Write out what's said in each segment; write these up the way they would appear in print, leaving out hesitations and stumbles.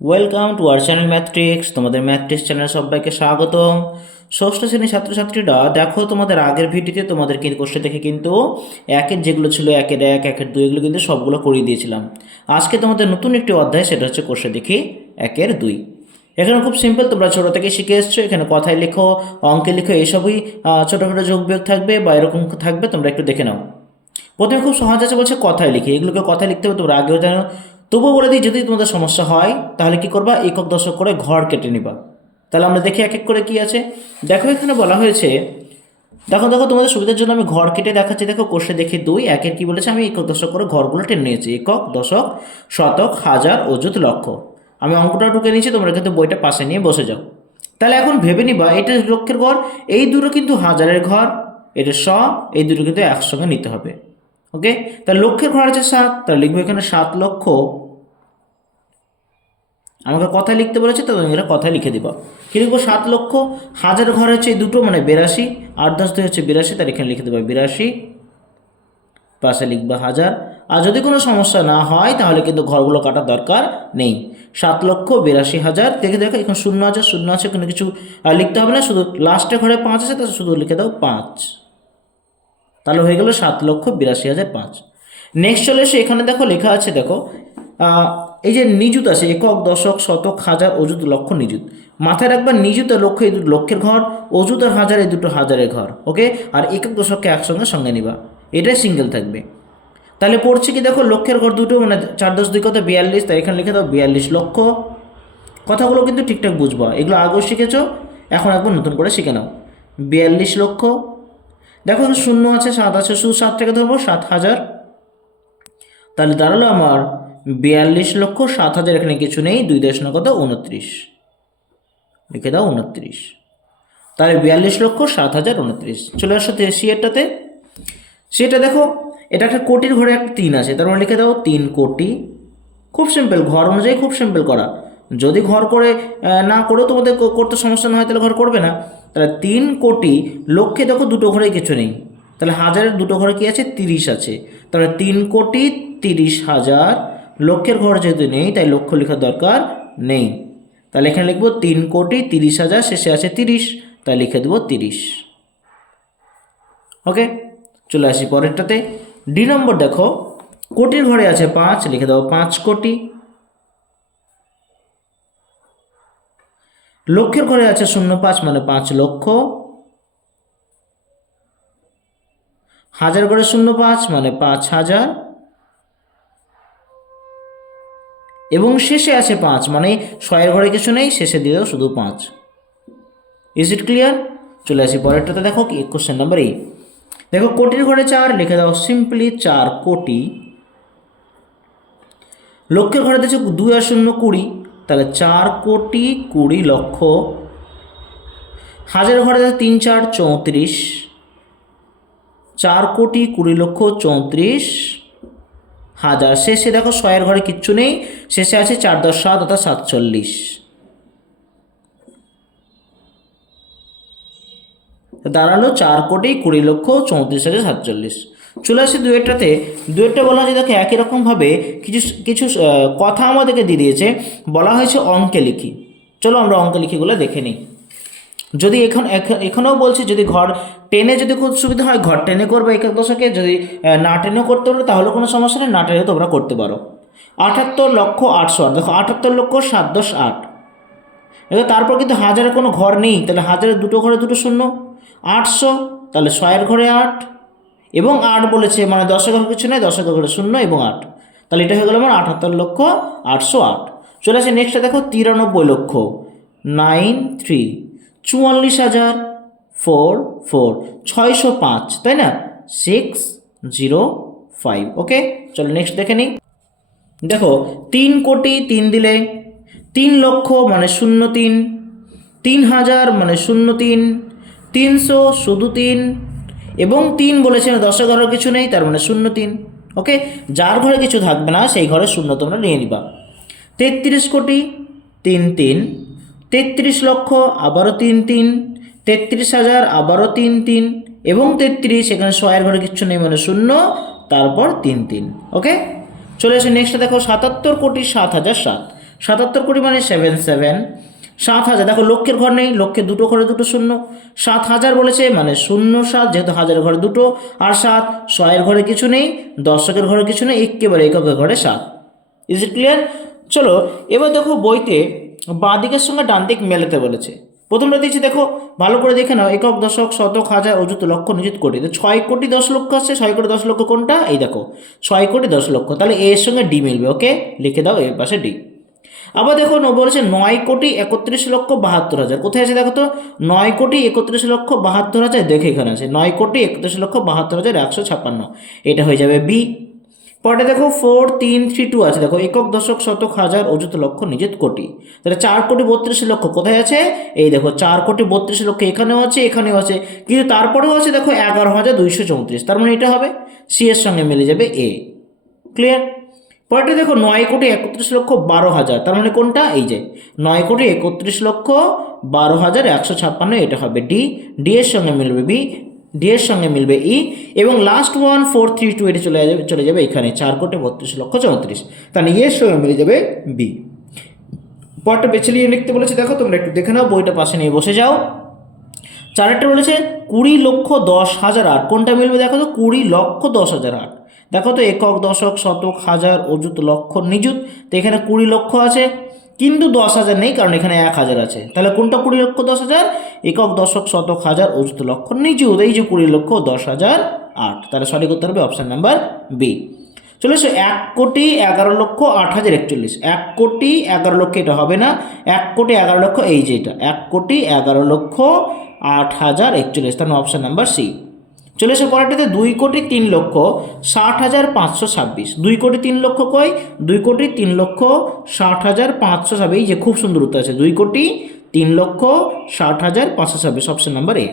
Welcome to our channel Mathtricks. তোমাদের Mathtricks channel সবাইকে স্বাগতম। ষষ্ঠ শ্রেণীর ছাত্রছাত্রীরা দেখো, তোমাদের আগের ভিডিওতে তোমাদের কিন্তু কোশ্চেন দেখে কিন্তু একের যেগুলো ছিল একের এক, একের দুই, এগুলো কিন্তু সবগুলো করিয়ে দিয়েছিলাম। আজকে তোমাদের নতুন একটি অধ্যায়, সেটা হচ্ছে কোশ্চেন দেখি একের দুই। এখানে খুব সিম্পল, তোমরা ছোটো থেকে শিখে এসছো। এখানে কথায় লেখো, অঙ্কে লেখো, এইসবই ছোটোখাটো যোগ বিয়োগ থাকবে বা এরকম থাকবে, তোমরা একটু দেখে নাও। প্রথমে খুব সহজ আছে, বলছে কথায় লিখি। এগুলোকে কথায় লিখতে হবে, তোমরা আগেও জানো। তবুও বলে দিই, যদি তোমাদের সমস্যা হয় তাহলে কি করবা, একক দশক করে ঘর কেটে নিবা। তাহলে আমরা দেখি এক এক করে কি আছে। দেখো এখানে বলা হয়েছে, দেখো দেখো তোমাদের সুবিধার জন্য আমি ঘর কেটে দেখাচ্ছি। দেখো কোষে দেখি দুই একের কি বলেছে, আমি একক দশক করে ঘরগুলো টেনে নিয়েছি। একক, দশক, শতক, হাজার, অযুত, লক্ষ। আমি অঙ্কটা ঢুকে নিয়েছি, তোমরা কিন্তু বইটা পাশে নিয়ে বসে যাও। তাহলে এখন ভেবে নিবা, এটা লক্ষের ঘর, এই দুটো কিন্তু হাজারের ঘর, এটা এই দুটো কিন্তু একসঙ্গে নিতে হবে। ওকে, তাহলে লক্ষের ঘর আছে 7, তাহলে লিখবো এখানে 7 লক্ষ। আমাকে কথায় লিখতে বলেছে, তো এটা কথায় লিখে দিবা। কি লিখবো, 7 লক্ষ। হাজার ঘর হচ্ছে এই দুটো, মানে 82, 8 10 2 হচ্ছে 82, তার এখানে লিখে দেবো 82, পাশে লিখবা হাজার। আর যদি কোনো সমস্যা না হয় তাহলে কিন্তু ঘরগুলো কাটার দরকার নেই। 7,82,000। দেখে দেখো এখন শূন্য আছে, শূন্য আছে, কোনো কিছু লিখতে হবে না, শুধু লাস্টে ঘরে 5 আছে, তো শুধু লিখে দাও 5। তাহলে হয়ে গেল 7,82,005। নেক্সট চলে এসে এখানে দেখো লেখা আছে, দেখো এই যে নিযুত আছে, একক, দশক, শতক, হাজার, অযুত, লক্ষ, নিযুত। মাথায় রাখবা, নিযুত আর লক্ষ এই দুটো লক্ষের ঘর, অযুত আর হাজার এই দুটো হাজারের ঘর। ওকে, আর একক দশককে একসঙ্গে সঙ্গে নিবা, এটাই সিঙ্গেল থাকবে। তাহলে পড়ছে কি, দেখো লক্ষের ঘর দুটো, মানে 4 10 2 কত 42, তাই এখানে লিখে দাও 42 লক্ষ। কথাগুলো কিন্তু ঠিকঠাক বুঝবা, এগুলো আগেও শিখেছো, এখন একবার নতুন করে শিখে নাও। 42 লক্ষ। দেখো শূন্য আছে, 7 আছে, শুধু 7 থেকে ধরবো, 7,000। তাহলে দাঁড়ালো আমার 42,07,000। এখানে কিছু নেই, 2 কত 29, লিখে দাও 29। তাহলে 42,07,029। চলে আসো সিএরটাতে। সেটা দেখো, এটা একটা কোটির ঘরে একটা 3 আছে, তার মানে লিখে দাও 3 কোটি। খুব সিম্পল, ঘর অনুযায়ী খুব সিম্পল করা। যদি ঘর করে না করেও তোমাদের করতে সমস্যা না হয়, তাহলে ঘর করবে না। তাহলে 3 কোটি। লক্ষে দেখো দুটো ঘরে কিছু নেই, তাহলে হাজারের দুটো ঘরে কি আছে, 30 আছে। তাহলে 3,30,000। লক্ষের ঘর যেহেতু নেই, তাই লক্ষ লেখার দরকার নেই। তাহলে এখানে লিখবো 3,30,000, শেষে আছে 30, তাই লিখে দেবো 30। ওকে, চলে আসি পরেরটাতে। ডি নম্বর দেখো, কোটির ঘরে আছে 5, লিখে দাও 5 কোটি। লক্ষের ঘরে আছে 0,5, মানে 5 লক্ষ। হাজার ঘরে 0,5, মানে 5,000। এবং শেষে আছে 5, মানে 6 ঘরে কিছু নেই, শেষে দিয়ে দাও শুধু 5। Is it clear? চলে আসি পরেরটাতে। দেখো কি কোশ্চেন নাম্বার 8। দেখো কোটির ঘরে 4, লিখে দাও সিম্পলি 4 কোটি। লক্ষের ঘরে দিয়েছে 2 আর 0 20, তাহলে 4,20,00,000। হাজার ঘরে 3 4 34, 4,20,00,000 শেষে দেখো 6 ঘরে কিচ্ছু নেই, শেষে আছে 4 10 7, অর্থাৎ 47। দাঁড়ালো 4,20,34,047। চলে আসে দুয়েরটাতে। দুয়েরটা বলা হয়েছে, দেখো একই রকমভাবে কিছু কিছু কথা আমাদেরকে দিয়ে দিয়েছে, বলা হয়েছে অঙ্কে লিখি। চলো আমরা অঙ্কে লিখিগুলো দেখে নিই। যদি এখানেও বলছি, যদি ঘর টেনে যদি খুব সুবিধা হয় ঘর টেনে করবে একক দশকে, যদি না টেনেও করতে পারো তাহলে কোনো সমস্যা নেই, না টেনে তোমরা করতে পারো। 78,08,008। দেখো 78,07,10,8। এবার তারপর কিন্তু হাজারের কোনো ঘর নেই, তাহলে হাজারের দুটো ঘরে দুটো শূন্য। 800, তাহলে 6 ঘরে 8, এবং 8 বলেছে, মানে 10 ঘর কিছু নেই, 10 ঘরে 0 এবং 8। তাহলে এটা হয়ে গেল আমার 78,08,008। চলে আসে নেক্সটে, দেখো 93,00,000, 93, 44,4,4, 605, তাই না, 605। ওকে, চলো নেক্সট দেখে নিই। দেখো 3 কোটি 3 দিলে, 3 লক্ষ মানে 03, 3,000 মানে 03, 300 শুধু 3, এবং 3 বলেছে 10 ঘরের কিছু নেই, তার মানে 03। ওকে, যার ঘরে কিছু থাকবে না সেই ঘরে শূন্য তোমরা নিয়ে নিবা। 33 কোটি 3 3, 33 লক্ষ আবারও 3 3, 33,000 আবারও 3 3, এবং 33, এখানে 6 ঘরে কিচ্ছু নেই, মানে 0, তারপর 3 3। ওকে, চলে আসে নেক্সট। দেখো 77,07,007। 77 কোটি মানে 77। 7,000, দেখো লক্ষের ঘর নেই, লক্ষের দুটো ঘরে দুটো শূন্য। 7,000 বলেছে মানে 0 7, যেহেতু হাজারের ঘরে দুটো, আর 7 100-এর ঘরে কিছু নেই, দশকের ঘরে কিছু নেই, একেবারে এককের ঘরে 7। Is it clear? চলো এবার দেখো বইতে বাঁ দিকের সঙ্গে ডান দিক মেলাতে বলেছে। প্রথমটা দিয়েছি দেখো, ভালো করে দেখে নাও, একক, দশক, শতক, হাজার, অযুত, লক্ষ, নিযুত, কোটি। তো 6 কোটি 10 লক্ষ আছে, 6 কোটি 10 লক্ষ কোনটা? এই দেখো 6 কোটি 10 লক্ষ, তাহলে এর সঙ্গে ডি মিলবে। ওকে, লিখে দাও এর পাশে ডি। আবার দেখো বলেছে 9 কোটি 31 লক্ষ 72 হাজার, কোথায় আছে দেখো তো? 9 কোটি 31 লক্ষ 72 হাজার, দেখে এখানে আছে 9 কোটি 31 লক্ষ 72 হাজার 156, এটা হয়ে যাবে বি। পরে দেখো 4 3 3 2 আছে, দেখো একক, দশক, শতক, হাজার, অযুত, লক্ষ, নিযুত, কোটি। তাহলে 4 কোটি 32 লক্ষ কোথায় আছে? এই দেখো 4 কোটি 32 লক্ষ এখানেও আছে, এখানেও আছে, কিন্তু তারপরেও আছে দেখো 11,234, তার মানে এটা হবে সি এর সঙ্গে মিলে যাবে এ। ক্লিয়ার? পরেরটা দেখো 9 কোটি 31 লক্ষ 12 হাজার, তার মানে কোনটা? এই যে 9 কোটি 31 লক্ষ 12 হাজার 156, এটা হবে ডি। ডি এর সঙ্গে মিলবে বি, ডি এর সঙ্গে মিলবে ই, এবং লাস্ট 1 4 3 2 এটা চলে যাবে এখানে 4 কোটি 32 লক্ষ 34, তাহলে এর সঙ্গে মিলে যাবে বি। পরটা বেছে নিয়ে লিখতে বলেছে, দেখো তোমরা একটু দেখে নাও, বইটা পাশে নিয়ে বসে যাও। 4টা বলেছে 20 লক্ষ 10 হাজার 8, কোনটা মিলবে দেখো তো? 20 লক্ষ 10 হাজার 8, দেখো তো একক, দশক, শতক, হাজার, অযুত, লক্ষ, নিযুত, তো এখানে 20 লক্ষ আছে, কিন্তু 10,000 নেই, কারণ এখানে 1,000 আছে। তাহলে কোনটা 20 লক্ষ 10 হাজার? একক, দশক, শতক, হাজার, অযুত, লক্ষ, নিযুত, এই যে 20 লক্ষ 10 হাজার 8, তাহলে সঠিক উত্তর হবে অপশান নাম্বার বি। চলে এসো 1 কোটি 11 লক্ষ 8 হাজার 41, 1 কোটি 11 লক্ষ, এটা হবে না, 1 কোটি 11 লক্ষ, এই যে এটা 1 কোটি 11 লক্ষ 8 হাজার 41, তার অপশান নাম্বার সি। চলে এসে পরেরটাতে 2 কোটি 3 লক্ষ 60 হাজার 526, 2 কোটি 3 লক্ষ কই? 2 কোটি 3 লক্ষ 60 হাজার 526, এই যে খুব সুন্দর উত্তর আছে, 2 কোটি 3 লক্ষ 60 হাজার 526, অপশান নাম্বার এ।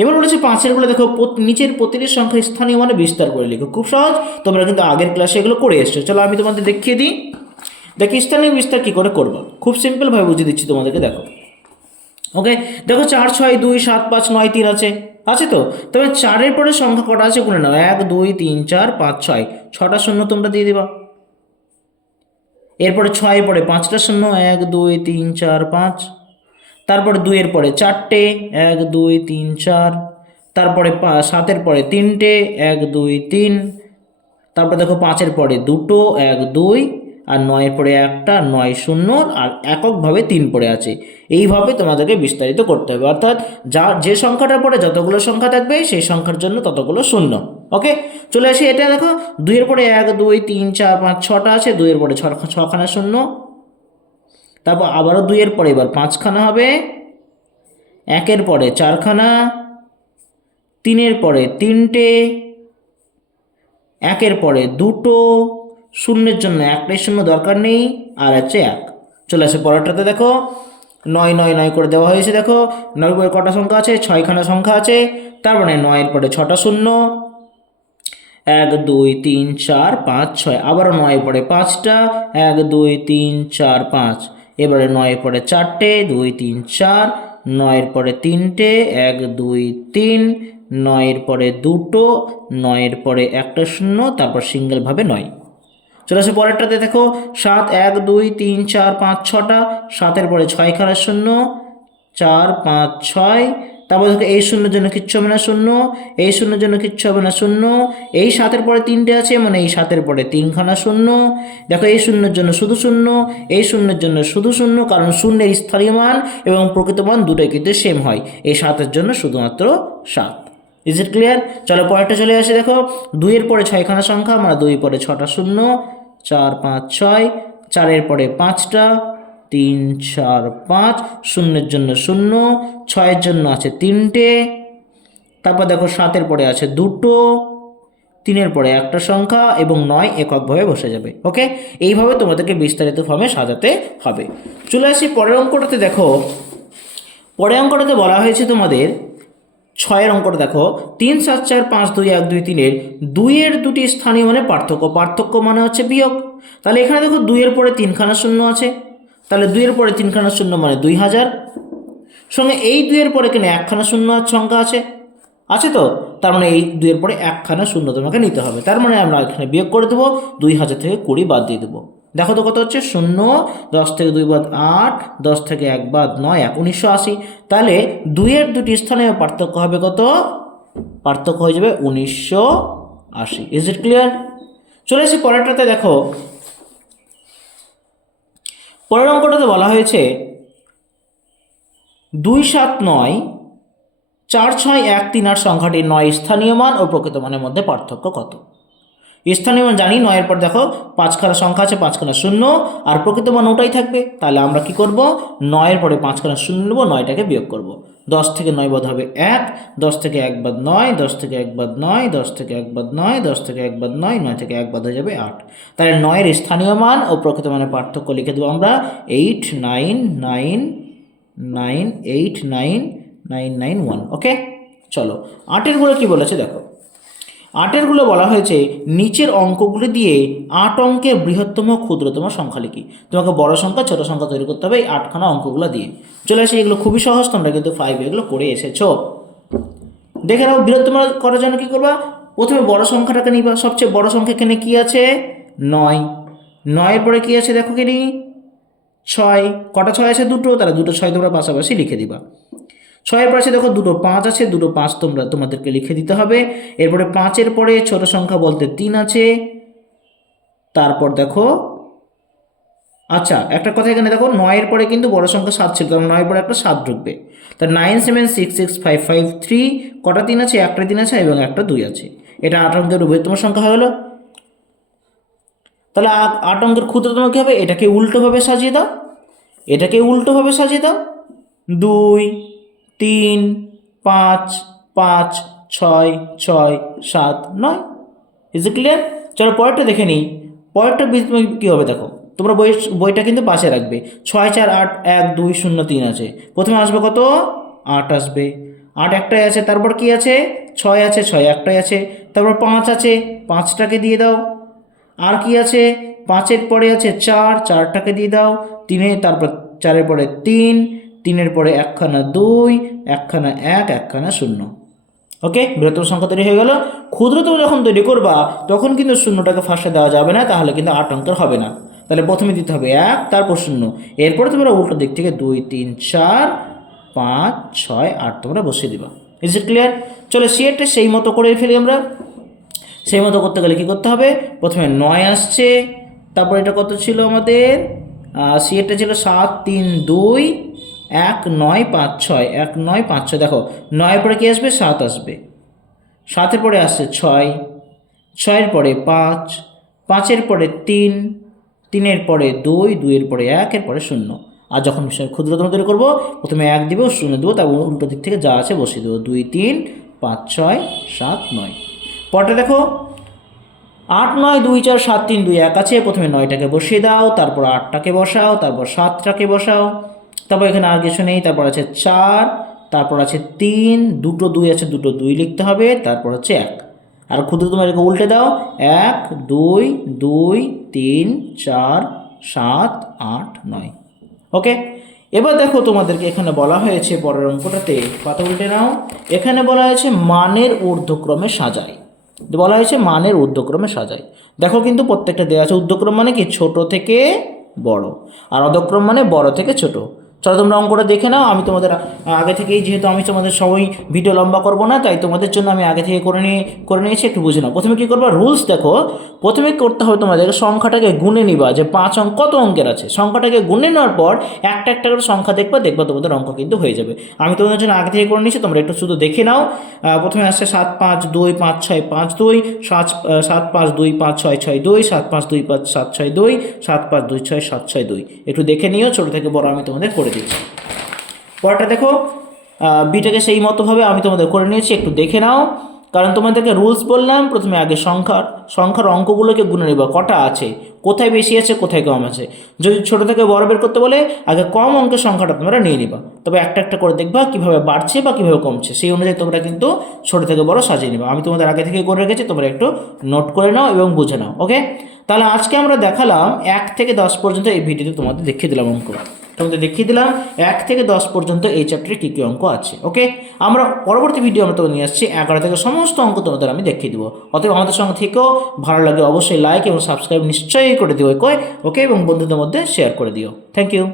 এবার বলেছে 5এরগুলো দেখো, নিচের প্রতিটি সংখ্যা স্থানীয় মানে বিস্তার করে লিখো। খুব সহজ, তোমরা কিন্তু আগের ক্লাসে এগুলো করে এসছো। চলো আমি তোমাদের দেখিয়ে দিই, দেখি স্থানীয় বিস্তার কী করে করবো। খুব সিম্পলভাবে বুঝিয়ে দিচ্ছি তোমাদেরকে, দেখো। ওকে, দেখো 4 6 2 7 5 9 3 আছে তো? তবে 4-এর পরে সংখ্যা কটা আছে গুনে নাও, 1 2 3 4 5 6, 6টা শূন্য তোমরা দিয়ে দিবা। এরপরে 6-এর পরে 5টা শূন্য, 1 2 3 4 5, তারপরে 2-এর পরে 4টে, 1 2 3 4, তারপরে 7-এর পরে 3টে, 1 2 3, তারপরে দেখো 5-এর পরে 2টো, 1 2, আর 9-এর পরে 1টা, 9 0, আর এককভাবে 3 পড়ে আছে। এইভাবে তোমাদেরকে বিস্তারিত করতে হবে, অর্থাৎ যে সংখ্যাটার পরে যতগুলো সংখ্যা থাকবে সেই সংখ্যার জন্য ততগুলো শূন্য। ওকে, চলে আসি এটা দেখো, 2-এর পরে 1 2 3 4 5 6টা আছে, 2-এর পরে 6খানা শূন্য, তারপর আবারও 2-এর পরে এবার 5খানা হবে, 1-এর পরে 4খানা, 3-এর পরে 3টে, 1-এর পরে 2টো, শূন্যের জন্য একটাই শূন্য দরকার নেই, আর আছে 1। চলে আসে পরেরটাতে, দেখো 9 9 9 করে দেওয়া হয়েছে, দেখো 9 পরে কটা সংখ্যা আছে? 6খানা সংখ্যা আছে, তার মানে 9-এর পরে 6টা শূন্য, 1 2 3 4 5 6, আবারও 9-এর পরে 5টা, 1 2 3 4 5, এবারে 9-এর পরে 4টে, 2 3 4, 9-এর পরে 3টে, 1 2 3, 9-এর পরে 2টো, 9-এর পরে একটা শূন্য, তারপর সিঙ্গেলভাবে 9। চলে আসে পরেরটাতে, দেখো 7 1 2 3 4 5 6টা, 7-এর পরে 6খানা শূন্য, 4 5 6, তারপর দেখো এই শূন্যের জন্য কিচ্ছু হবে না শূন্য, এই শূন্যের জন্য কিচ্ছু হবে না শূন্য, এই 7-এর পরে 3টে আছে মানে এই 7-এর পরে 3খানা শূন্য, দেখো এই শূন্যের জন্য শুধু শূন্য, এই শূন্যের জন্য শুধু শূন্য, কারণ শূন্যের স্থায়ী মান এবং প্রকৃত মান দুটোই কিন্তু সেম হয়, এই 7-এর জন্য শুধুমাত্র 7। Is it clear? চলো পরেরটা চলে আসে, দেখো 2-এর পরে 6খানা সংখ্যা মানে 2 পরে 6টা শূন্য, 4 5 6, 4-এর পরে 5টা, 3 4 5, শূন্যের জন্য শূন্য, 6-এর জন্য আছে 3টে, তারপর দেখো 7-এর পরে আছে 2টো, 3-এর পরে একটা সংখ্যা, এবং 9 এককভাবে বসে যাবে। ওকে, এইভাবে তোমাদেরকে বিস্তারিত ফর্মে সাজাতে হবে। চলে আসি পরের অঙ্কটাতে, দেখো পরের অঙ্কটাতে বলা হয়েছে তোমাদের 6-এর অঙ্কটা, দেখো 3 7 4 5 2 1 2 3-এর 2-এর দুটি স্থানীয় মানে পার্থক্য মানে হচ্ছে বিয়োগ। তাহলে এখানে দেখো 2-এর পরে 3খানা শূন্য আছে, তাহলে 2-এর পরে 3খানা শূন্য মানে 2000, সঙ্গে এই 2-এর পরে এখানে 1খানা শূন্য সংখ্যা আছে তো, তার মানে এই 2-এর পরে 1খানা শূন্য তোমাকে নিতে হবে, তার মানে আমরা এখানে বিয়োগ করে দেবো, 2000 থেকে 20 বাদ দিয়ে দেবো। দেখো তো কত হচ্ছে 0, 10 থেকে 2 বাদ 8, 10 থেকে 1 বাদ 9, 1980। তাহলে 2-এর দুটি স্থানীয় পার্থক্য হবে কত? পার্থক্য হয়ে যাবে 1980। Is it clear? চলে এসে পরেরটাতে দেখো, পরের অঙ্কটাতে বলা হয়েছে 2, 7, 9, 4, 6, 1, 3, 8 সংখ্যাটির 9 স্থানীয় মান ও প্রকৃত মানের মধ্যে পার্থক্য কত? স্থানীয় মান জানি, 9-এর পর দেখো 5খানা সংখ্যা আছে, 5খানা শূন্য, আর প্রকৃত মান ওটাই থাকবে। তাহলে আমরা কি করব? 9-এর পরে 5খানা শূন্য নেব, 9টাকে বিয়োগ করব। 10 থেকে 9 বাদ হবে 1, 10 থেকে 1 বাদ 9, 10 থেকে 1 বাদ 9, 10 থেকে 1 বাদ 9, 10 থেকে 1 বাদ 9, 9 থেকে 1 বাদ হয়ে যাবে 8। তাহলে 9-এর স্থানীয় মান ও প্রকৃত মানের পার্থক্য লিখে দেবো আমরা 8, 9, 9, 9, 8, 9, 9, 9, 1। ওকে, চলো 8-এরগুলো কি বলেছে দেখো। 8-এরগুলো বলা হয়েছে নিচের অঙ্কগুলি দিয়ে 8 অঙ্কের বৃহত্তম ক্ষুদ্রতম সংখ্যা লিখি। তোমাকে বড় সংখ্যা ছোট সংখ্যা তৈরি করতে হবে এই 8খানা অঙ্কগুলো দিয়ে। চলে আসে, এগুলো খুবই সহজ, তোমরা কিন্তু 5 এগুলো করে এসেছো। দেখে নাও, বৃহত্তম করার জন্য কি করবা? প্রথমে বড় সংখ্যাটাকে নিবা। সবচেয়ে বড় সংখ্যা এখানে কি আছে? 9। 9-এর পরে কি আছে দেখো কিনি? 6। কটা 6 আছে? দুটো, তাহলে দুটো 6 তোমরা পাশাপাশি লিখে দিবা। 6-এর পাশে দেখো দুটো 5 আছে, দুটো 5 তোমাদেরকে লিখে দিতে হবে। এরপরে 5-এর পরে ছোট সংখ্যা বলতে 3 আছে। তারপর দেখো, আচ্ছা একটা কথা এখানে দেখো, 9-এর পরে কিন্তু বড় সংখ্যা 7 ছিল, কারণ 9-এর পরে একটা 7 ঢুকবে। তা 9, 7, 6, 6, 5, 5, 3, কটা 3 আছে? একটা 3 আছে এবং একটা 2 আছে। এটা 8 অঙ্কের বৃহত্তম সংখ্যা হয়ে গেল। তাহলে 8 অঙ্কের ক্ষুদ্রতম কী হবে? এটাকে উল্টোভাবে সাজিয়ে দাও, এটাকে উল্টোভাবে সাজিয়ে দাও। 2, 3, 5, 5, 6, 6, 7, 9। Is it clear? চলো পরেরটা দেখে নিই। পরেরটা কী হবে দেখো, তোমরা বইটা কিন্তু পাশে রাখবে। 6, 4, 8, 1, 2, 0, 3 আছে। প্রথমে আসবে কত? 8 আসবে। 8 একটাই আছে। তারপর কি আছে? 6 আছে, 6 একটাই আছে। তারপর 5 আছে, 5টাকে দিয়ে দাও। আর কি আছে? 5-এর পরে আছে 4, 4টাকে দিয়ে দাও। 3, তারপর 4-এর পরে 3, 3-এর পরে একখানা 2, একখানা 1, একখানা 0। ওকে, বৃহত্তম সংখ্যা তৈরি হয়ে গেল। ক্ষুদ্রতম যখন তৈরি করবা তখন কিন্তু 0টাকে ফার্স্টে দেওয়া যাবে না, তাহলে কিন্তু 8 অঙ্কের হবে না। তাহলে প্রথমে দিতে হবে 1, তারপর 0। এরপরে তোমরা উল্টো দিক থেকে 2, 3, 4, 5, 6, 8 তোমরা বসিয়ে দিবা। Is it clear? চলো সিএরটা সেই মতো করে ফেলি আমরা। সেই মতো করতে গেলে কী করতে হবে? প্রথমে 9 আসছে, তারপর এটা কত ছিল আমাদের? সিএরটা ছিল 7, 3, 2, 1, 9, 5, 6, 1, 9, 5, 6। দেখো 9-এর পরে কী আসবে? 7 আসবে। 7-এর পরে আসছে 6, 6-এর পরে 5, 5-এর পরে 3, 3-এর পরে 2, 2-এর পরে 1, এর পরে 0। আর যখন ক্ষুদ্রতম তৈরি করবো প্রথমে 1 দিব, 0 দেবো, তারপর উল্টো দিক থেকে যা আছে বসিয়ে দেবো। 2, 3, 5, 6, 7, 9। পরটা দেখো, 8, 9, 2, 4, 7, 3, 2, 1 আছে। প্রথমে 9টাকে বসিয়ে দাও, তারপর 8টাকে বসাও, তারপর 7টাকে বসাও, তারপর এখানে আর কিছু নেই। তারপর আছে 4, তারপর আছে 3, দুটো 2 আছে, দুটো 2 লিখতে হবে, তারপর হচ্ছে 1। আর ক্ষুদ্রতম এটাকে উল্টে দাও, 1, 2, 2, 3, 4, 7, 8, 9। ওকে, এবার দেখো তোমাদেরকে এখানে বলা হয়েছে পরের অঙ্কটাতে, পাতা উল্টে নাও। এখানে বলা হয়েছে মানের ঊর্ধ্বক্রমে সাজাই। বলা হয়েছে মানের ঊর্ধ্বক্রমে সাজাই। দেখো কিন্তু প্রত্যেকটা দেওয়া আছে। ঊর্ধ্বক্রম মানে কি? ছোট থেকে বড়, আর অধক্রম মানে বড় থেকে ছোট। চলো তোমরা অঙ্কটা দেখে নাও। আমি তোমাদের আগে থেকেই, যেহেতু আমি তোমাদের সবাই ভিডিও লম্বা করবো না, তাই তোমাদের জন্য আমি আগে থেকে করে নিয়েছি, একটু বুঝে নাও। প্রথমে কী করবা? রুলস দেখো। প্রথমে করতে হবে তোমাদেরকে সংখ্যাটাকে গুনে নিবা, যে 5 অঙ্ক কত অঙ্কের আছে। সংখ্যাটাকে গুনে নেওয়ার পর একটা একটা করে সংখ্যা দেখবা তোমাদের অঙ্ক কিন্তু হয়ে যাবে। আমি তোমাদের জন্য আগে থেকে করে নিয়েছি, তোমরা একটু শুধু দেখে নাও। প্রথমে আসছে 7, 5, 2, 5, 6, 5, 2, 7, 5, 2, 5, 6, 6, 2, 7, 5, 2, 5, 7, 6, 2, 7, 5, 2, 6, 7, 6, 2। একটু দেখে নিও, ছোটো থেকে বড় আমি তোমাদের করে দিচ্ছি। পরটা দেখো, বিটাকে সেই মতোভাবে আমি তোমাদের করে নিয়েছি, একটু দেখে নাও। কারণ তোমাদেরকে রুলস বললাম, প্রথমে আগে সংখ্যার অঙ্কগুলোকে গুনে নেবা, কটা আছে, কোথায় বেশি আছে, কোথায় কম আছে। যদি ছোটো থেকে বড় বের করতে বলে, আগে কম অঙ্কের সংখ্যাটা তোমরা নিয়ে নিবা, তবে একটা একটা করে দেখবা কীভাবে বাড়ছে বা কীভাবে কমছে, সেই অনুযায়ী তোমরা কিন্তু ছোটো থেকে বড় সাজিয়ে নেবা। আমি তোমাদের আগে থেকে করে রেখেছি, তোমরা একটু নোট করে নাও এবং বুঝে নাও। ওকে, তাহলে আজকে আমরা দেখালাম 1 থেকে 10 পর্যন্ত এই ভিডিওতে তোমাদের দেখিয়ে দিলাম অঙ্ক। তোমাদের দেখিয়ে দিলাম 1 থেকে 10 পর্যন্ত এই চ্যাপ্টারে কী কী অঙ্ক আছে। ওকে, আমরা পরবর্তী ভিডিও আমরা তোমাদের নিয়ে আসছি 11 থেকে সমস্ত অঙ্ক তোমাদের আমি দেখিয়ে দিব। অতএব আমাদের সঙ্গে থেকেও, ভালো লাগে অবশ্যই লাইক এবং সাবস্ক্রাইব নিশ্চয়ই করে দিও ওকে, এবং বন্ধুদের মধ্যে শেয়ার করে দিও। Thank you.